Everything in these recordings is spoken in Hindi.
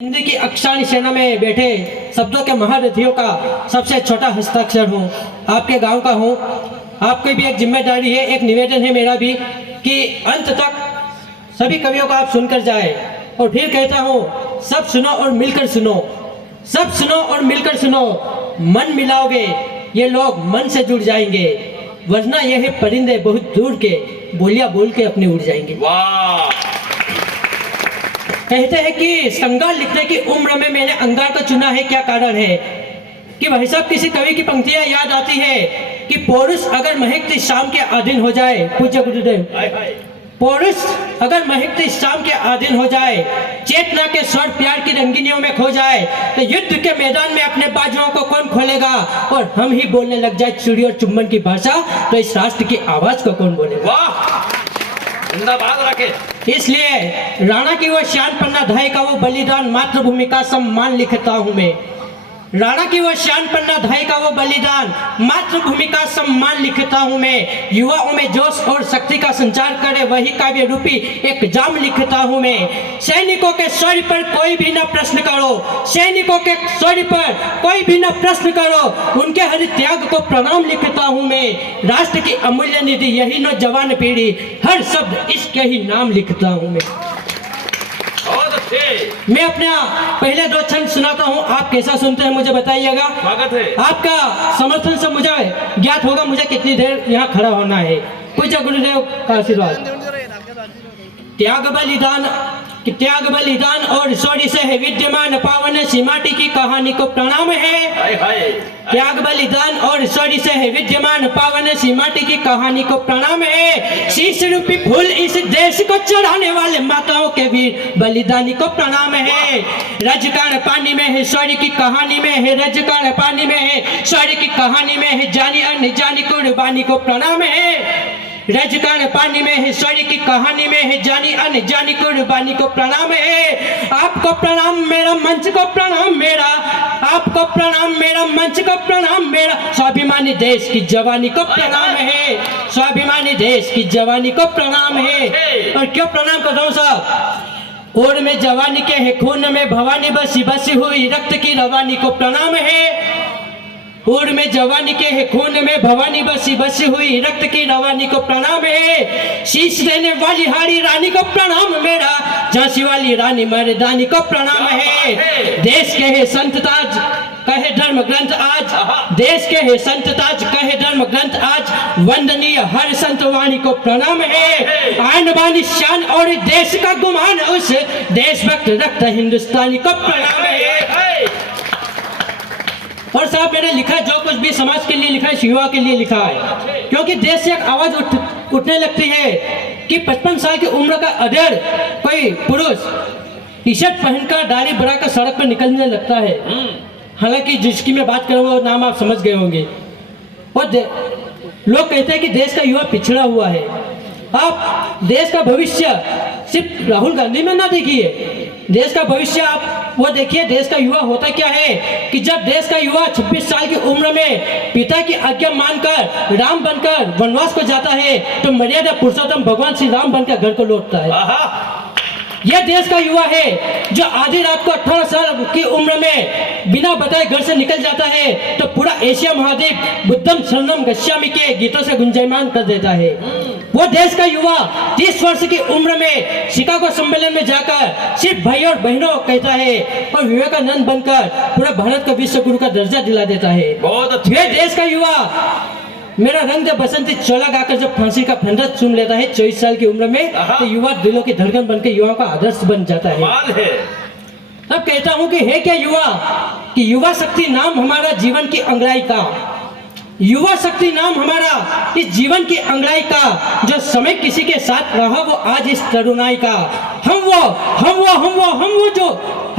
हिंदी की अक्षाणी सेना में बैठे शब्दों के महारथियों का सबसे छोटा हस्ताक्षर हूँ। आपके गांव का हूँ। आपकी भी एक जिम्मेदारी है, एक निवेदन है मेरा भी कि अंत तक सभी कवियों को आप सुनकर जाए। और फिर कहता हूँ, सब सुनो और मिलकर सुनो, सब सुनो और मिलकर सुनो। मन मिलाओगे ये लोग मन से जुड़ जाएंगे, वरना ये है परिंदे बहुत दूर के, बोलियां बोल के अपने उड़ जाएंगे। वाह! कहते हैं कि श्रृंगार लिखने की उम्र में मैंने अंगार को चुना है, क्या कारण है कि भाई साहब किसी कवि की पंक्तियां याद आती है कि पौरुष अगर महकती शाम के अधीन हो जाए, पूज्य गुरुदेव, पौरुष अगर महकती शाम के अधीन हो जाए, चेतना के स्वर प्यार की रंगीनियों में खो जाए, तो युद्ध के मैदान में अपने बाजुओं को कौन खोलेगा? और हम ही बोलने लग जाए चूड़ी और चुम्बन की भाषा, तो इस राष्ट्र की आवाज को कौन बोलेगा? वाह! जिंदाबाद रखे। इसलिए राणा की वो शान पन्ना धाय का वो बलिदान, मातृभूमि का सम्मान लिखता हूं मैं। राणा की वो शान पन्ना धाय का वो बलिदान, मातृभूमि का सम्मान लिखता हूं मैं। युवाओं में जोश और शक्ति का संचार करे वही काव्य रूपी एक जाम लिखता हूं मैं। सैनिकों के शौर्य पर कोई भी न प्रश्न करो, सैनिकों के शौर्य पर कोई भी न प्रश्न करो, उनके हर त्याग को प्रणाम लिखता हूं मैं। राष्ट्र की अमूल्य निधि यही नौजवान पीढ़ी, हर शब्द इसके ही नाम लिखता हूं मैं। मैं अपना पहले दो छंद सुनाता हूँ, आप कैसा सुनते हैं मुझे बताइएगा। स्वागत है। आपका समर्थन से मुझे ज्ञात होगा मुझे कितनी देर यहाँ खड़ा होना है। पूज्य गुरुदेव का आशीर्वाद। त्याग बलिदान और शौर्य से है विद्यमान पावन सी माटी की कहानी को प्रणाम है। हाय हाय। त्याग बलिदान और शौर्य से है विद्यमान पावन सी माटी की कहानी को प्रणाम है। शीश रूपी फूल इस देश को चढ़ाने वाले माताओं के वीर बलिदानी को प्रणाम है। रजकाण पानी में है शौर्य की कहानी में है, रजकाण पानी में है शौर्य की कहानी में है, जानी अनजानी कुर्बानी को प्रणाम है। रजकाण पानी में है शौर्य की कहानी में है, जानी अनजानी कुर्बानी को प्रणाम है। आपको प्रणाम मेरा, मंच को प्रणाम मेरा, आपको प्रणाम मेरा, मंच को प्रणाम मेरा। स्वाभिमानी देश की जवानी को प्रणाम है, स्वाभिमानी देश की जवानी को प्रणाम है। और क्यों प्रणाम कर रहा हूं साहब? ओर में जवानी के है खून में भवानी बसी बसी हुई रक्त की रवानी को प्रणाम है। ओर में जवानी के है खून में भवानी बसी बसी हुई रक्त की रवानी को प्रणाम है। शीश देने वाली हारी रानी को प्रणाम मेरा, झांसी वाली रानी मर्दानी को प्रणाम है। देश के है संत ताज कहे धर्म ग्रंथ आज, देश के है संत ताज कहे धर्म ग्रंथ आज, वंदनीय हर संत वाणी को प्रणाम है। आन बानी शान और देश का गुमान उस देशभक्त रक्त हिंदुस्तानी को प्रणाम है। और साहब मैंने लिखा जो कुछ भी समाज के लिए लिखा है, युवा के लिए लिखा है, क्योंकि देश से एक आवाज उठने लगती है कि 55 साल की उम्र का अधेड़ कोई पुरुष टी शर्ट पहनकर दाढ़ी बढ़ाकर सड़क पर निकलने लगता है। हालांकि जिसकी मैं बात करूँ वो नाम आप समझ गए होंगे। और लोग कहते हैं कि देश का युवा पिछड़ा हुआ है। आप देश का भविष्य सिर्फ राहुल गांधी में ना देखिए, देश का भविष्य आप वो देखिए। देश का युवा होता क्या है कि जब देश का युवा 26 साल की उम्र में पिता की आज्ञा मानकर राम बनकर वनवास को जाता है, तो मर्यादा पुरुषोत्तम भगवान श्री राम बनकर घर को लौटता है। यह देश का युवा है जो आधी रात को 18 साल की उम्र में बिना बताए घर से निकल जाता है, तो पूरा एशिया महाद्वीप बुद्धम शरणम गच्छामि के गीतों से गुंजायमान कर देता है। वो देश का युवा 30 वर्ष की उम्र में शिकागो सम्मेलन में जाकर सिर्फ भाई और बहनों कहता है और विवेकानंद बनकर पूरा भारत को विश्व गुरु का दर्जा दिला देता है। बहुत अच्छा। यह देश का युवा मेरा रंग दे बसंती चोला गाकर जब फांसी का फंदा चूम लेता है 24 साल की उम्र में, तो युवा दिलों की धड़कन बनकर युवाओं का आदर्श बन जाता है। अब कहता हूं कि है क्या युवा, कि युवा शक्ति नाम हमारा जीवन की अंगड़ाई का, युवा शक्ति नाम हमारा इस जीवन की अंगड़ाई का, जो समय किसी के साथ रहा वो आज इस तरुणाई का। हम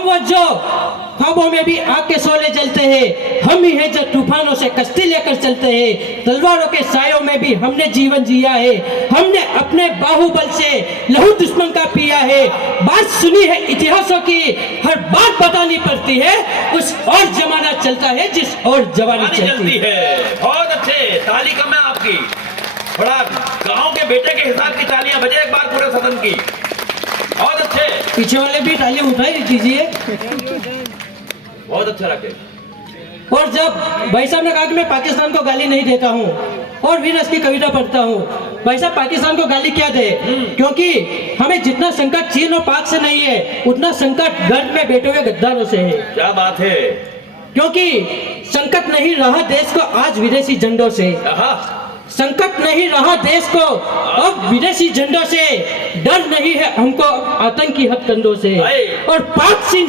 वो जो ख्वाबों में भी आग के शोले जलते हैं, हम ही हैं जो तूफानों से कश्ती लेकर चलते हैं। तलवारों के सायों में भी हमने जीवन जिया है, हमने अपने बाहुबल से लहू दुश्मन का पिया है। बात सुनी है इतिहासों की, हर बात बतानी पड़ती है, उस और जमाना चलता है जिस और जवानी चलती है। बहुत अच्छे, ताली कम है आपकी। थोड़ा गांव के बेटे के हिसाब की तालियां बजे एक बार पूरे सदन की। बहुत अच्छे, पीछे वाले भी ताली उठाई दीजिए। बहुत अच्छा रखे। और जब भाई साहब ने कहा कि मैं पाकिस्तान को गाली नहीं देता हूँ और भी रस की कविता पढ़ता हूँ, भाई साहब पाकिस्तान को गाली क्या दे, क्योंकि हमें जितना संकट चीन और पाक से नहीं है उतना संकट घर में बैठे हुए गद्दारों से है। क्या बात है। क्योंकि संकट नहीं रहा देश को आज विदेशी झंडों से, आहा, संकट नहीं रहा देश को अब विदेशी झंडों से, डर नहीं है हमको आतंकी हथकंडों से। और पाक चीन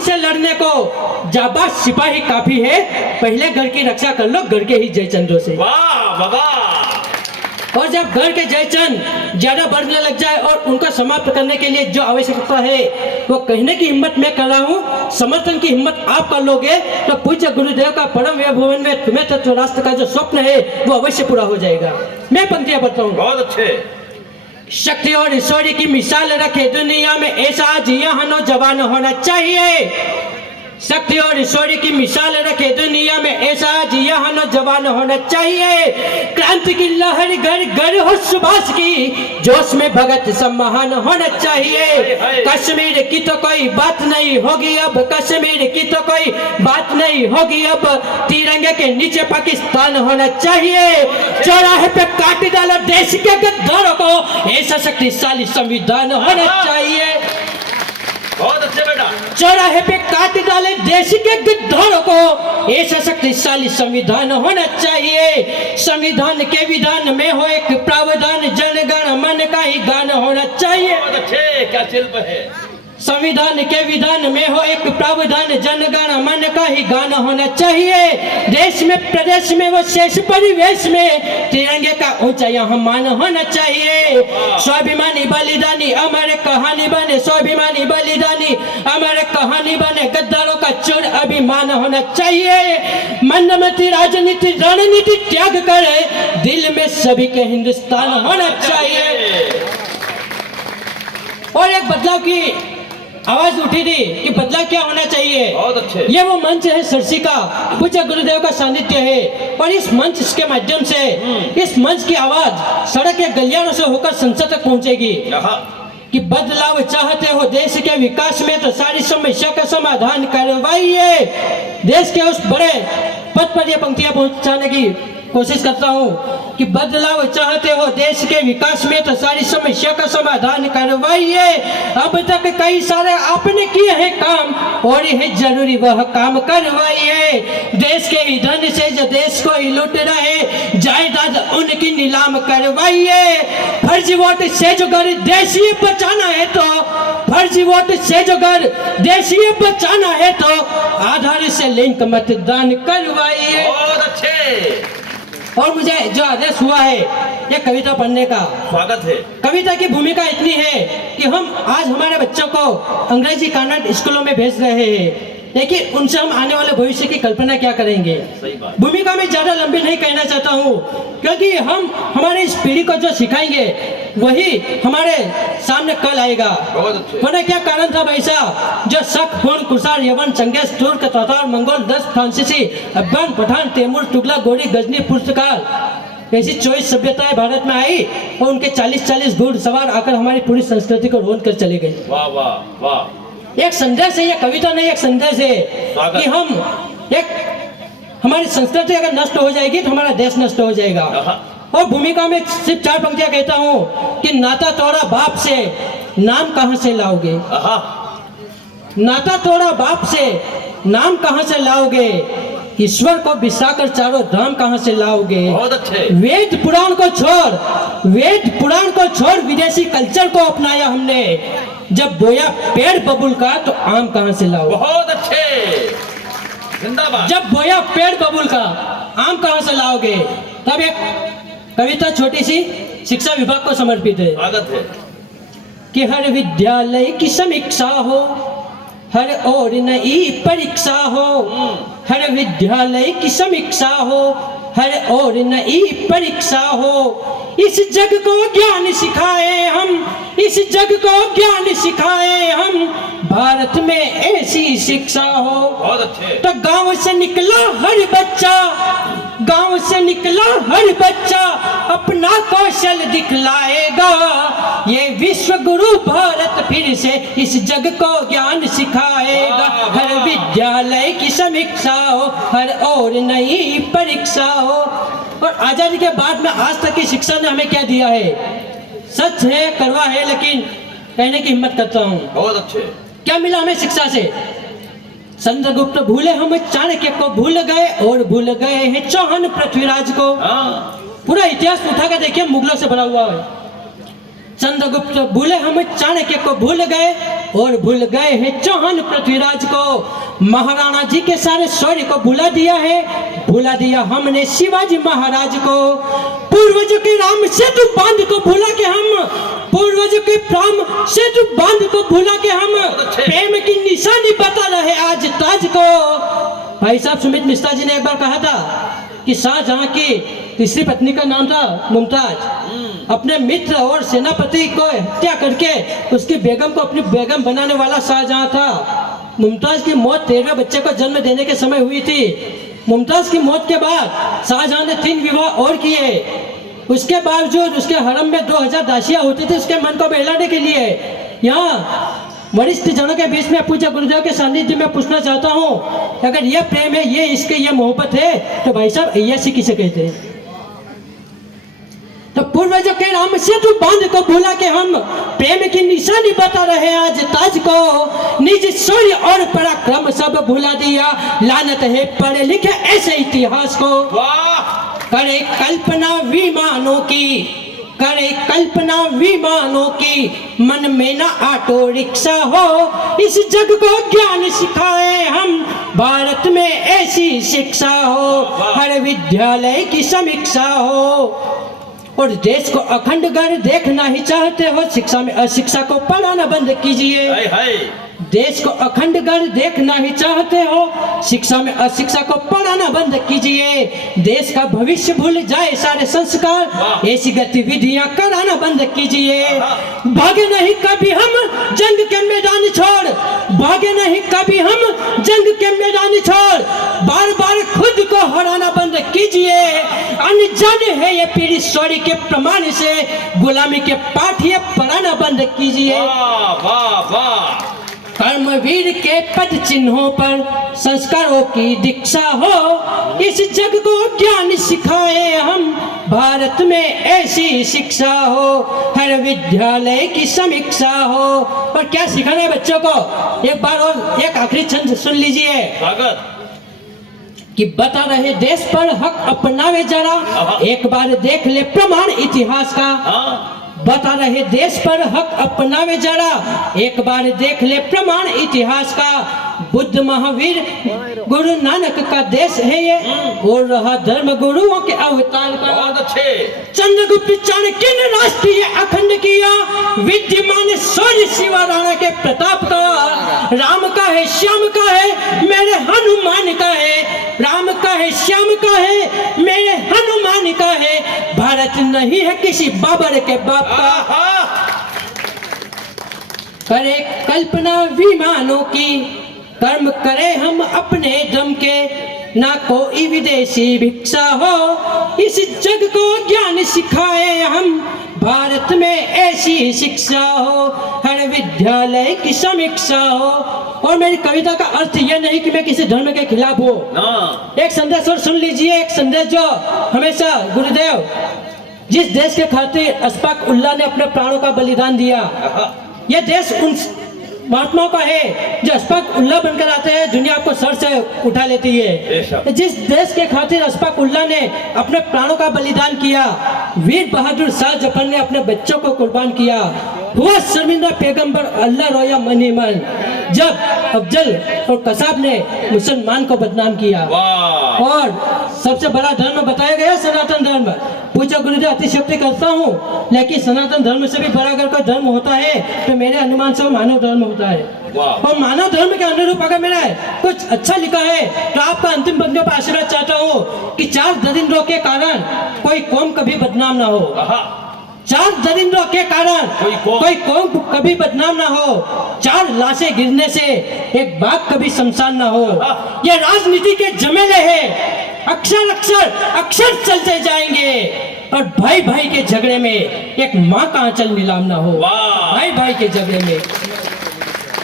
से लड़ने को जाबाज सिपाही काफी है, पहले घर की रक्षा कर लो घर के ही जयचंद्रों से। वाह बाबा। और जब घर के जयचंद ज्यादा बढ़ने लग जाए और उनका समाप्त करने के लिए जो आवश्यकता है वो कहने की हिम्मत मैं कर रहा हूँ, समर्थन की हिम्मत आप कर लोगे तो पूज्य गुरुदेव का परम वैभवन में तुम्हें तत्व राष्ट्र का जो स्वप्न है वो अवश्य पूरा हो जाएगा। मैं पंक्तियां पढ़ता हूँ। बहुत अच्छे। शक्ति और ऐश्वर्य की मिसाल रखे दुनिया में, ऐसा आज यहाँ नौजवान होना चाहिए। शक्ति और ऐश्वर्य की मिसाल रखे दुनिया में, ऐसा आज यहाँ नौजवान होना चाहिए। क्रांति की लहर घर घर हो सुभाष की, जोश में भगत सम्मान होना चाहिए। कश्मीर की तो कोई बात नहीं होगी अब, कश्मीर की तो कोई बात नहीं होगी अब, तिरंगे के नीचे पाकिस्तान होना चाहिए। चौराहे पे काट डालो देश के गद्दारों को, ऐसा शक्तिशाली संविधान होना चाहिए। बहुत अच्छे बेटा। चौराहे पे काट डाले देश के गद्दारों को, ऐसा शक्तिशाली संविधान होना चाहिए। संविधान के विधान में हो एक प्रावधान, जनगण मन का ही गान होना चाहिए। बहुत अच्छे, क्या शिल्प है। संविधान के विधान में हो एक प्रावधान, जनगण मन का ही गान होना चाहिए। देश में प्रदेश में वो शेष परिवेश में, तिरंगे का ऊंचा यहाँ मान होना चाहिए। स्वाभिमानी बलिदानी अमर कहानी बने, स्वाभिमानी बलिदानी अमर कहानी बने, गद्दारों का चोर अभिमान होना चाहिए। मनमती राजनीति रणनीति त्याग करे, दिल में सभी के हिंदुस्तान होना चाहिए। और एक बदलाव की आवाज उठी थी कि बदलाव क्या होना चाहिए। बहुत अच्छे। ये वो मंच है सरसी का, पूज्य गुरुदेव का सानिध्य है, और इस मंच के माध्यम से इस मंच की आवाज सड़क के गलियारों से होकर संसद तक पहुंचेगी कि बदलाव चाहते हो देश के विकास में तो सारी समस्या का समाधान करवाइए। देश के उस बड़े पद पर ये पंक्तियां पहुंचाने की कोशिश करता हूँ कि बदलाव चाहते हो देश के विकास में तो सारी समस्या का समाधान करवाइए। अब तक कई सारे आपने किए हैं काम और ये जरूरी वह काम करवाइए। देश के ही धन से जो देश को ही लूट रहे, जायदाद उनकी नीलाम करवाइए। फर्जी वोट से जो घर देश ही बचाना है तो, फर्जी वोट से जो घर देश ही बचाना है तो आधार से लिंक मतदान करवाइए। बहुत अच्छे। और मुझे जो आदेश हुआ है ये कविता पढ़ने का, स्वागत है। कविता की भूमिका इतनी है कि हम आज हमारे बच्चों को अंग्रेजी कॉन्वेंट स्कूलों में भेज रहे हैं, लेकिन उनसे हम आने वाले भविष्य की कल्पना क्या करेंगे। सही बात। भूमिका में ज्यादा लंबी नहीं कहना चाहता हूँ, क्योंकि हम हमारे इस पीढ़ी को जो सिखाएंगे वही हमारे सामने कल आएगा। बहुत अच्छे। वरना क्या कारण था भाई साहब, जो शक, खून, कुसार, यवन, चंगेज, तुर्क, तातार, मंगोल, दस्त, फ्रांसीसी, अफगान, पठान, तैमूर, तुगलक, गोरी, गजनी, पुर्तगाल, ऐसी 24 सभ्यताएं भारत में आई और उनके 40-40 घुड़सवार आकर हमारी पूरी संस्कृति को रोन कर चले गए। वाह वाह वाह। एक संदेश है, ये कविता नहीं, एक संदेश है कि हम एक हमारी संस्कृति अगर नष्ट हो जाएगी तो हमारा देश नष्ट हो जाएगा। और भूमिका में सिर्फ 4 पंक्तियां कहता हूँ कि नाता तोड़ा बाप से नाम कहां से लाओगे, नाता तोड़ा बाप से नाम कहां से लाओगे, ईश्वर को बिसाकर चारों धाम कहां से लाओगे। बहुत अच्छे। वेद पुराण को छोड़, वेद पुराण को छोड़ विदेशी कल्चर को अपनाया हमने, जब बोया पेड़ बबुल का तो आम कहां से लाओगे। बहुत अच्छे, जिंदाबाद। जब बोया पेड़ बबुल का आम कहां से लाओगे। तब एक कविता छोटी सी शिक्षा विभाग को समर्पित है। स्वागत है। कि हर विद्यालय की समीक्षा हो, हर ओर नई परीक्षा हो, हर विद्यालय की समीक्षा हो, हर ओर नई परीक्षा हो, इस जग को ज्ञान सिखाए हम, इस जग को ज्ञान सिखाए हम, भारत में ऐसी शिक्षा हो। बहुत अच्छे। तो गांव से निकला हर बच्चा, गांव से निकला हर बच्चा अपना कौशल दिखलाएगा। ये विश्व गुरु भारत फिर से इस जग को ज्ञान सिखाएगा। हर विद्यालय की समीक्षा हो, हर और नई परीक्षा हो। और आजादी के बाद में आज तक की शिक्षा ने हमें क्या दिया है? सच है, कड़वा है, लेकिन कहने की हिम्मत करता हूँ। बहुत अच्छे। क्या मिला हमें शिक्षा से? चंद्रगुप्त भूले हम चाणक्य को भूल गए और भूल गए हैं चौहान पृथ्वीराज को। हाँ, पूरा इतिहास उठा कर देखिए, मुगलों से भरा हुआ है। चंद्रगुप्त भूले हम चाणक्य को भूल गए और भूल गए हैं चौहान पृथ्वीराज को। महाराणा जी के सारे शौर्य को भुला दिया है, भुला दिया हमने शिवाजी महाराज को। पूर्वजों के राम सेतु बांध को भुला के हम, पूर्वजों के राम सेतु बांध को भुला के हम प्रेम की निशानी बता रहे आज ताज को। भाई साहब सुमित मिश्रा जी ने एक बार कहा था कि शाहजहां की तीसरी पत्नी का नाम था मुमताज। अपने मित्र और सेनापति को हत्या करके उसकी बेगम को अपनी बेगम बनाने वाला शाहजहां था। मुमताज की मौत 13वें बच्चे को जन्म देने के समय हुई थी। मुमताज की मौत के बाद शाहजहां ने 3 विवाह और किए। उसके बावजूद उसके हरम में 2000 दासियां होती थी उसके मन को बहलाने के लिए। यहाँ वरिष्ठ जनों के बीच में पूज्य गुरुदेव के सानिध्य में पूछना चाहता हूँ, अगर ये प्रेम है, ये इश्क, ये मोहब्बत है, तो भाई साहब ऐसी किसे कहते हैं? तो पूर्वजों के राम सेतु बांध को भूला के हम प्रेम की निशानी बता रहे आज ताज को। निज शौर्य और पराक्रम सब भुला दिया, लानत है पढ़े लिखे ऐसे इतिहास को। वाह, करे कल्पना विमानों की, करे कल्पना विमानों की, मन में ना ऑटो रिक्शा हो। इस जग को ज्ञान सिखाए हम, भारत में ऐसी शिक्षा हो, हर विद्यालय की समीक्षा हो। और देश को अखंड गढ़ देखना ही चाहते हो, शिक्षा में अशिक्षा को पढ़ाना बंद कीजिए। हाय हाय। देश को अखंड गढ़ देखना ही चाहते हो, शिक्षा में अशिक्षा को पढ़ाना बंद कीजिए। देश का भविष्य भूल जाए सारे संस्कार, ऐसी गतिविधियां कराना बंद कीजिए। भागे नहीं कभी हम जंग के मैदान छोड़, भागे नहीं कभी हम जंग के मैदान छोड़, बार बार खुद को हराना बंद कीजिए। अनजान है ये पीढ़ी शौर्य के प्रमाण से, गुलामी के पाठ ये पढ़ाना बंद कीजिए। वाह वाह वाह। कर्मवीर के पद चिन्हों पर संस्कारों की दीक्षा हो, इस जग को ज्ञान सिखाए हम, भारत में ऐसी शिक्षा हो, हर विद्यालय की समीक्षा हो। और क्या सिखाना है बच्चों को? एक बार और एक आखिरी छंद सुन लीजिए स्वागत। कि बता रहे देश पर हक अपनावे जरा, एक बार देख ले प्रमाण इतिहास का। हाँ, बता रहे देश पर हक अपनावे जरा, एक बार देख ले प्रमाण इतिहास का। बुद्ध महावीर गुरु नानक का देश है ये, और रहा धर्म गुरुओं के अवतार का। बहुत अच्छे। चंद्रगुप्त चाणक्य ने राष्ट्रीय अखंड किया, विद्यमान शौर्य शिवा राणा के प्रताप का। राम का है श्याम का है मेरे हनुमान का है, राम का है श्याम का है मेरे हनुमान का है, भारत नहीं है किसी बाबर के बाप का। करे कल्पना विमानों की, कर्म करे हम अपने दम के, ना कोई विदेशी भिक्षा हो, इस जग को ज्ञान सिखाए हम, भारत में ऐसी शिक्षा हो, हर विद्यालय की समीक्षा हो। और मेरी कविता का अर्थ यह नहीं कि मैं किसी धर्म के खिलाफ हूँ। एक संदेश और सुन लीजिए, एक संदेश जो हमेशा गुरुदेव, जिस देश के खातिर अशफाक उल्लाह ने अपने प्राणों का बलिदान दिया, यह देश उन महात्माओं का है जो अशफाक उल्लाह बनकर आते हैं, दुनिया आपको सर से उठा लेती है। जिस देश के खातिर अशफाक उल्लाह ने अपने प्राणों का बलिदान किया, वीर बहादुर शाह जफर ने अपने बच्चों को कुर्बान किया, हुआ शर्मिंदा पैगंबर अल्लाह रोया मनी मन, जब अफजल और कसाब ने मुसलमान को बदनाम किया। और सबसे बड़ा धर्म बताया गया सनातन धर्म। पूजा गुरुदेव अतिशयोक्ति करता हूँ, लेकिन सनातन धर्म से भी बड़ा अगर कोई धर्म होता है तो मेरे अनुमान से मानव धर्म होता है। और मानव धर्म के अनुरूप अगर मैंने कुछ अच्छा लिखा है तो आपका अंतिम पंक्तियों पर आशीर्वाद चाहता हूँ कि 4 दरिंद्रों के कारण कोई कौम कभी बदनाम ना हो। 4 दरिंद्रों के कारण कोई कौम कभी बदनाम ना हो, 4 लाशें गिरने से एक बाग कभी शमशान ना हो। ये राजनीति के झमेले हैं, अक्षर अक्षर अक्षर चलते जाएंगे और भाई भाई के झगड़े में एक माँ का आंचल नीलाम ना हो। वाह। भाई भाई के झगड़े में